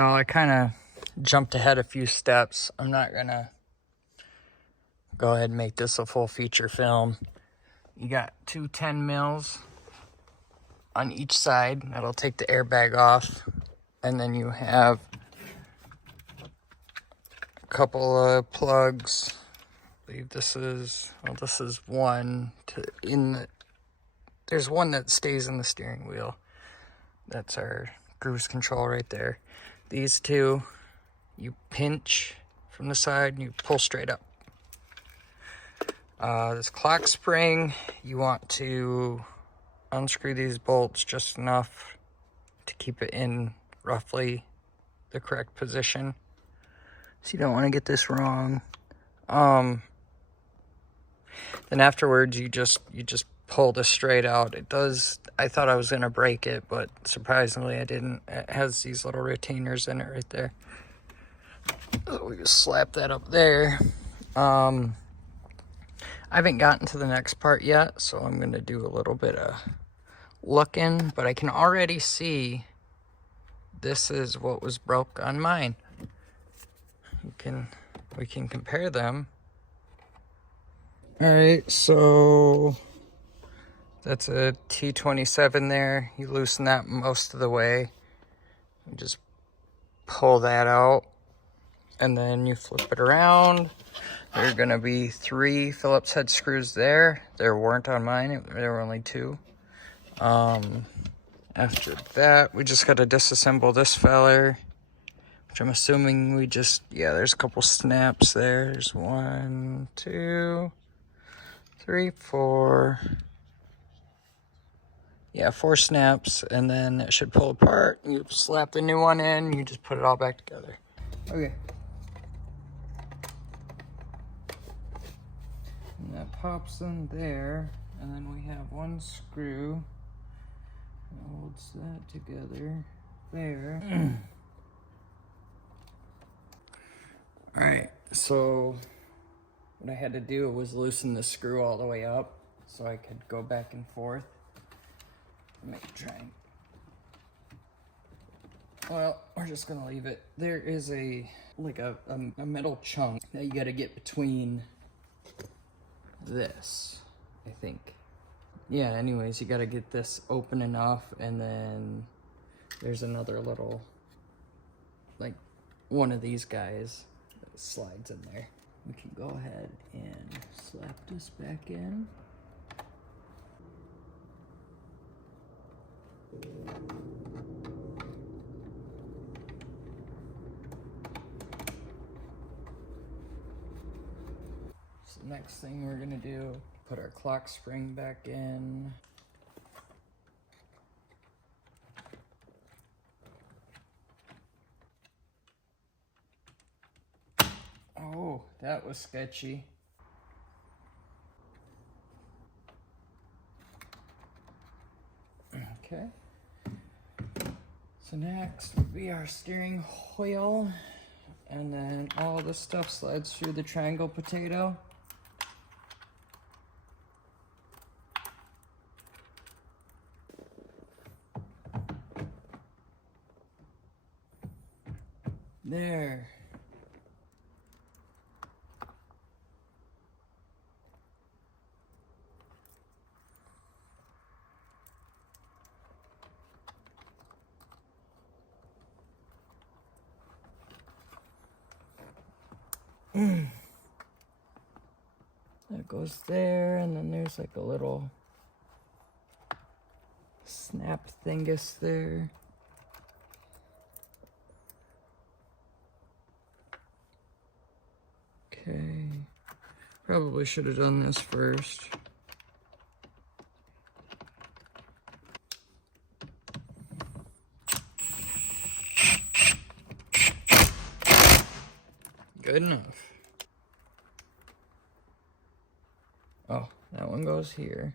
Y'all, I kind of jumped ahead a few steps. I'm not gonna go ahead and make this a full feature film. You got two 10 mils on each side. That'll take the airbag off. And then you have a couple of plugs. I believe this is, well, this is one there's one that stays in the steering wheel. That's our cruise control right there. These two, you pinch from the side and you pull straight up. This clock spring, you want to unscrew these bolts just enough to keep it in roughly the correct position. So you don't want to get this wrong. Then afterwards, you just pull this straight out. It does, I thought I was going to break it, but surprisingly I didn't. It has these little retainers in it right there. So we just slap that up there. I haven't gotten to the next part yet, so I'm going to do a little bit of looking, but I can already see this is what was broke on mine. We can compare them. All right, so that's a T27 there. You loosen that most of the way. You just pull that out, and then you flip it around. There are gonna be 3 Phillips head screws there. There weren't on mine, there were only 2. After that, we just gotta disassemble this feller, which I'm assuming we just, yeah, there's a couple snaps there. There's 1, 2, 3, 4. Yeah, 4 snaps, and then it should pull apart. You slap the new one in, you just put it all back together. Okay. And that pops in there, and then we have 1 screw that holds that together there. All right, so what I had to do was loosen the screw all the way up so I could go back and forth. Make a triangle. Well, we're just gonna leave it. There is a metal chunk that you gotta get between this, I think. Yeah, anyways, you gotta get this open enough, and then there's another little, like, one of these guys that slides in there. We can go ahead and slap this back in. So next thing we're gonna do, put our clock spring back in. Oh, that was sketchy. Okay. So next would be our steering wheel, and then all this stuff slides through the triangle potato. There. That goes there, and then there's like a little snap thingus there. Okay, probably should have done this first. Good enough. Oh, that one goes here.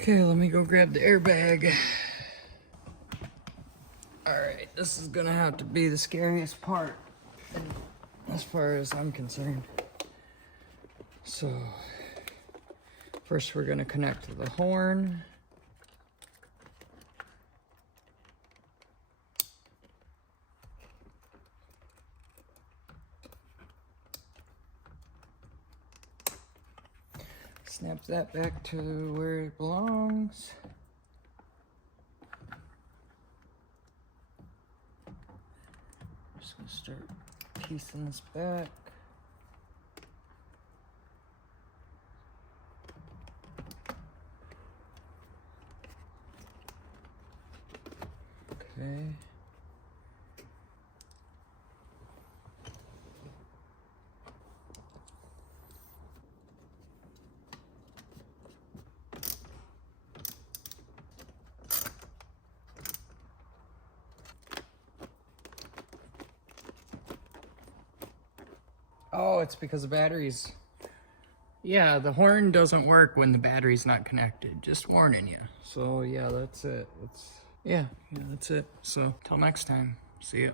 Okay, let me go grab the airbag. Alright, this is gonna have to be the scariest part, as far as I'm concerned. So first we're going to connect the horn. Snap that back to where it belongs. Just gonna start piecing this back. Okay. Oh, it's because the batteries. Yeah, the horn doesn't work when the battery's not connected. Just warning you. So yeah, that's it. Yeah, that's it. So till next time. See ya.